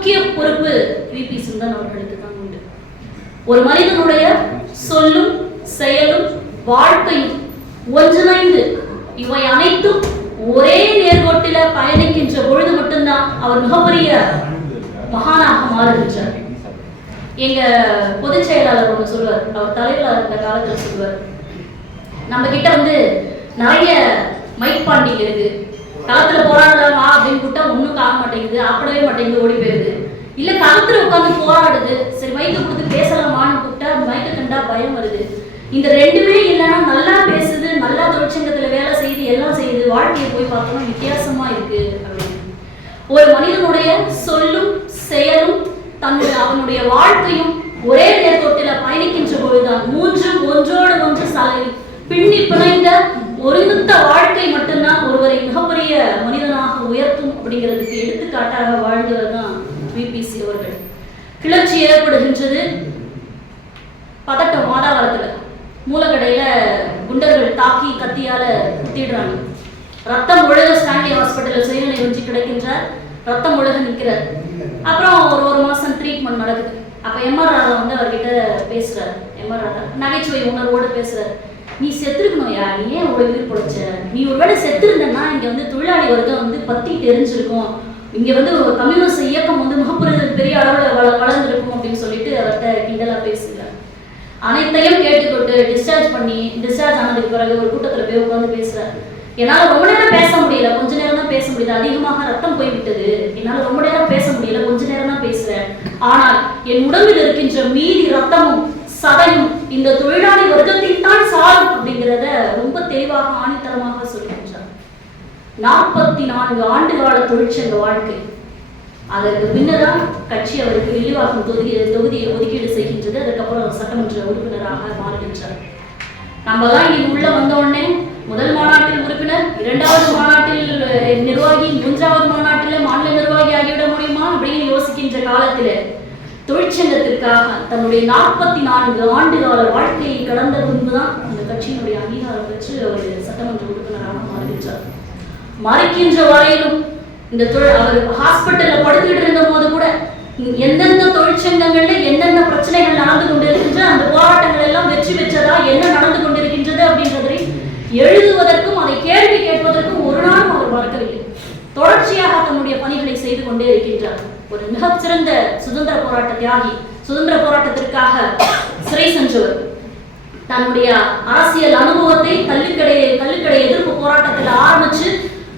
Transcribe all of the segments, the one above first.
முக்கிய பொறுப்பு விபி சுந்தன் அவர்களுக்கு தான் உண்டு. ஒரு மனிதனுடைய சொல்லும் செயலும் வாழ்க்கையும் ஒன்றிணைந்து இவை அனைத்தும் ஒரே நேர்கோட்டில பயணிக்கின்ற பொழுது மட்டும்தான் அவர் மிகப்பெரிய மகானாக மாறுகின்றார். எங்க பொதுச் செயலாளர் ஒன்று சொல்லுவார். அவர் தலைவராக இருந்த காலத்தில் சொல்லுவார். நம்ம கிட்ட வந்து நிறைய மைக் பாண்டிங் இருக்கு. களத்துல போராடலாமா அப்படின்னு கூட்டா ஒண்ணும் காண மாட்டேங்குது. ஆப்படவே மாட்டேங்குது. ஓடி போயிருது. இல்ல கழுத்துல உட்காந்து போராடுது. சரி மைக்க கொடுத்து பேசலாமான்னு கூப்பிட்டா மைக்க கண்டா பயம் வருது. இந்த ரெண்டுமே இல்லைன்னா நல்லா பேசுது நல்லா தொழிற்சங்கத்துல வேலை செய்யுது எல்லாம் செய்யுது வாழ்க்கையை போய் பார்த்தோம்னா வித்தியாசமா இருக்கு அப்படின்னு. ஒரு மனிதனுடைய சொல்லும் செயலும் தன்னுடைய அவனுடைய வாழ்க்கையும் ஒரே நேர்கோட்டில பயணிக்கின்ற பொழுதுதான் மூன்றும் ஒன்றோடு ஒன்று சாலை. பின்னி பிணைந்த ஒருமித்த வாழ்க்கை மட்டும்தான் ஒருவரை மிகப்பெரிய மனிதனாக உயர்த்தும் அப்படிங்கிறதுக்கு எடுத்துக்காட்டாக வாழ்ந்தவர் தான் பிபிசி அவர்கள். கிளர்ச்சி ஏற்படுகின்றது. பதட்டம் மாதாவரத்துல. மூலக்கடையில குண்டர்கள் தாக்கி கத்தியால குத்திடுறாங்க. ரத்தம் ஒழுக ஸ்டான்லி ஹாஸ்பிட்டலில் சுயநிலை ஒன்றி கிடைக்கின்றார். ரத்தம் ஒழுக நிற்கிறார். அப்புறம் ஒரு ஒரு மாசம் ட்ரீட்மெண்ட் நடக்குது. அப்ப எம்ஆர் ராதா வந்து அவர்கிட்ட பேசுறாரு. எம்ஆர் ராதா நகைச்சுவை உணர்வோடு பேசுறாரு. நீ செத்துருக்கணும்யா. நீ ஏன் இவ்வளவு உயிர் பொழைச்ச? நீ ஒருவேளை செத்துருந்தன்னா இங்க வந்து தொழிலாளி வர்க்கம் வந்து பத்தி தெரிஞ்சிருக்கும். இங்கே வந்து ஒரு கம்யூனிஸ்ட் இயக்கம் வந்து மிகப்பெரிய பெரிய அளவில் வள வளர்ந்துருக்கும் அப்படின்னு சொல்லிட்டு அவர்கிட்ட கிண்டலாக பேசுகிறார் அனைத்தையும் கேட்டுக்கொண்டு டிஸ்சார்ஜ் பண்ணி டிஸ்சார்ஜ் ஆனதுக்கு பிறகு ஒரு கூட்டத்தில் போய் உட்காந்து பேசுகிறார் என்னால் ரொம்ப நேரம் பேச முடியல. கொஞ்ச நேரம் தான் பேச முடியல அதிகமாக ரத்தம் போய்விட்டது. என்னால் ரொம்ப நேரம் பேச முடியல. கொஞ்ச நேரம் தான் பேசுகிறேன் ஆனால் என் உடம்பில் இருக்கின்ற மீதி ரத்தமும் சதையும் இந்த தொழிலாளி வர்க்கத்தின் தான் சாரும் அப்படிங்கிறத ரொம்ப தெளிவாக ஆணித்தரமாக சொல்லி நாற்பத்தி நான்கு ஆண்டு கால தொழிற்சங்க வாழ்க்கை. அதற்கு பின்னதான் கட்சி அவருக்கு வில்லிவாக்கம் தொகுதி தொகுதியை ஒதுக்கீடு செய்கின்றது. அதுக்கப்புறம் சட்டமன்ற உறுப்பினராக மாறுகின்றார். நம்ம தான் இன்னைக்கு உள்ள வந்த உடனே முதல் மாநாட்டில் உறுப்பினர் இரண்டாவது மாநாட்டில் நிர்வாகி மூன்றாவது மாநாட்டில் மாநில நிர்வாகி ஆகிவிட முடியுமா அப்படின்னு யோசிக்கின்ற காலத்தில் தொழிற்சங்கத்திற்காக தன்னுடைய நாற்பத்தி நான்கு ஆண்டு கால வாழ்க்கையை கடந்த பின்புதான் அந்த கட்சியினுடைய அங்கீகாரம் பெற்று அவர் சட்டமன்ற உறுப்பினராக மாறுகின்றார். மறைக்கின்ற வரையிலும் இந்த தொழில் அவர் ஹாஸ்பிட்டல்ல படுத்துக்கிட்டு இருந்த போது கூட எந்தெந்த தொழிற்சங்கங்கள்ல என்னென்ன பிரச்சனைகள் நடந்து கொண்டிருக்கின்ற அந்த போராட்டங்கள் எல்லாம் வெற்றி பெற்றதா என்ன நடந்து கொண்டிருக்கின்றது அப்படின்றதை எழுதுவதற்கும் அதை கேள்வி கேட்பதற்கும் ஒரு நாளும் அவர் மறக்கவில்லை. தொடர்ச்சியாக தன்னுடைய பணிகளை செய்து கொண்டே இருக்கின்றார். ஒரு மிகச்சிறந்த சுதந்திர போராட்ட தியாகி சுதந்திர போராட்டத்திற்காக சிறை சென்றவர். தன்னுடைய அரசியல் அனுபவத்தை கல்லுக்கடை கல்லுக்கடை எதிர்ப்பு போராட்டத்தில் ஆரம்பிச்சு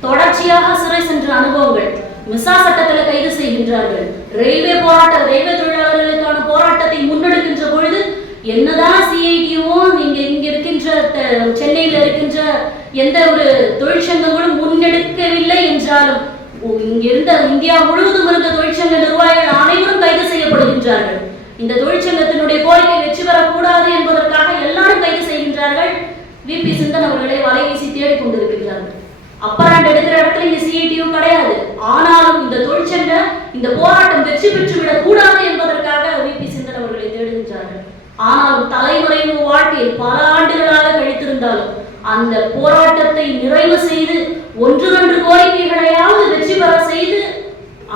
தொடர்ச்சியாக சிறை சென்ற அனுபவங்கள் மிசா சட்டத்தில் கைது செய்கின்றார்கள். ரயில்வே போராட்ட ரயில்வே தொழிலாளர்களுக்கான போராட்டத்தை முன்னெடுக்கின்ற பொழுது என்னதான் சிஐடியும் நீங்க இங்க இருக்கின்ற த- சென்னையில இருக்கின்ற எந்த ஒரு தொழிற்சங்கங்களும் முன்னெடுக்கவில்லை என்றாலும் இங்கிருந்த இங்க இருந்த இந்தியா முழுவதும் இருந்த தொழிற்சங்க நிர்வாகிகள் அனைவரும் கைது செய்யப்படுகின்றார்கள். இந்த தொழிற்சங்கத்தினுடைய கோரிக்கை வெற்றி பெறக்கூடாது என்பதற்கு எல்லாரும் கைது செய்கின்றார்கள் விபி சிந்தன் அவர்களை வலை வீசி தேடிக் கொண்டிருக்கின்றார்கள் அப்பராண்ட் எடுக்கிற இடத்துல இங்க சிஐடியு கிடையாது ஆனாலும் இந்த தொழிற்சங்க இந்த போராட்டம் வெற்றி பெற்று விடக் கூடாது என்பதற்காக விபி சிந்தன் அவர்களை தேடுகின்றார்கள் ஆனாலும் தலைமுறைவு வாழ்க்கையில் பல ஆண்டுகளாக கழித்திருந்தாலும் அந்த போராட்டத்தை நிறைவு செய்து ஒன்று ரெண்டு கோரிக்கைகளையாவது வெற்றி பெற செய்து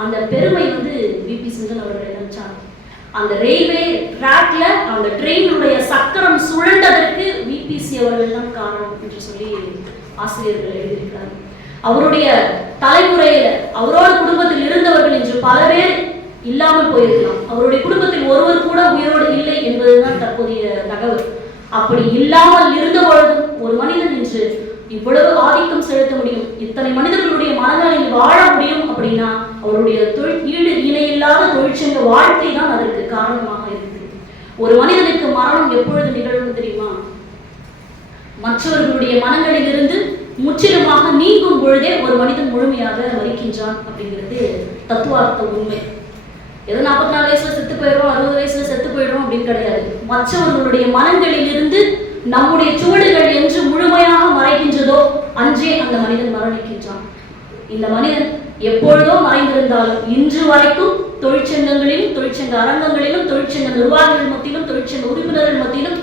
அந்த பெருமை வந்து விபி சிந்தன் அவர்கள் நினைச்சாங்க. அந்த ரயில்வே ட்ராக்ல அந்த ட்ரெயினுடைய சக்கரம் சுழண்டதற்கு விபிசி அவர்கள் தான் காரணம் என்று சொல்லி ஆசிரியர்கள் எழுதியிருக்கிறார் அவருடைய தலைமுறையில அவரோட குடும்பத்தில் இருந்தவர்கள் இன்று பல பேர் இல்லாமல் போயிருக்கலாம். அவருடைய குடும்ப தற்போதைய தகவல். அப்படி இல்லாமல் இருந்த பொழுதும் ஒரு மனிதன் இன்று இவ்வளவு ஆதிக்கம் செலுத்த முடியும் இத்தனை மனிதர்களுடைய மனங்களில் வாழ முடியும் அப்படின்னா அவருடைய தொழில் ஈடு இணையில்லாத தொழிற்சங்க வாழ்க்கை தான் அதற்கு காரணமாக இருக்குது. ஒரு மனிதனுக்கு மரணம் எப்பொழுது நிகழும் தெரியுமா? மற்றவர்களுடைய மனங்களிலிருந்து முற்றிலுமாக நீங்கும் பொழுதே ஒரு மனிதன் முழுமையாக மறிக்கின்றான் அப்படிங்கிறது தத்துவார்த்த உண்மை. ஏதோ நாற்பத்தி நாலு வயசுல செத்து போயிடும் அறுபது வயசுல அப்படின்னு கிடையாது. மற்றவர்களுடைய மனங்களிலிருந்து நம்முடைய சுவடுகள் என்று முழுமையாக மறைக்கின்றதோ அன்றே அந்த மனிதன் மரணிக்கின்றான். இந்த மனிதன் எப்பொழுதோ மறைந்திருந்தாலும் இன்று வரைக்கும் தொழிற்சங்கங்களிலும் தொழிற்சங்க அரங்கங்களிலும் தொழிற்சங்க நிர்வாகிகள் மத்தியிலும் தொழிற்சங்க உறுப்பினர்கள் மத்தியிலும்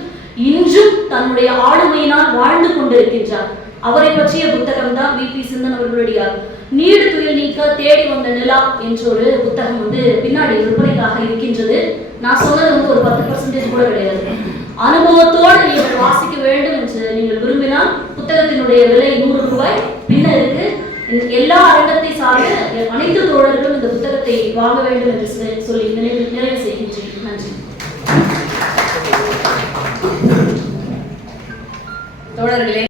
இன்றும் தன்னுடைய ஆளுமையினால் வாழ்ந்து கொண்டு கொண்டிருக்கின்றார். அவரை பற்றிய புத்தகம் தான் வி. பி. சிந்தன் அவர்களுடைய நீடு துயில் நீக்க தேடி வந்த நிலா என்ற ஒரு புத்தகம் வந்து பின்னாடி விற்பனைக்காக இருக்கின்றது. நான் சொன்னது வந்து ஒரு பத்து பர்சன்டேஜ் கூட கிடையாது. அனுபவத்தோடு நீங்கள் வாசிக்க வேண்டும் என்று நீங்கள் விரும்பினால் புத்தகத்தினுடைய விலை நூறு ரூபாய். பின்ன இருக்கு எல்லா அரங்கத்தை சார்ந்த அனைத்து தோழர்களும் இந்த புத்தகத்தை வாங்க வேண்டும் என்று சொல்லி- சொல்லி நிறைவு நிறைவு செய்கின்றேன். நன்றி. தோழர்களே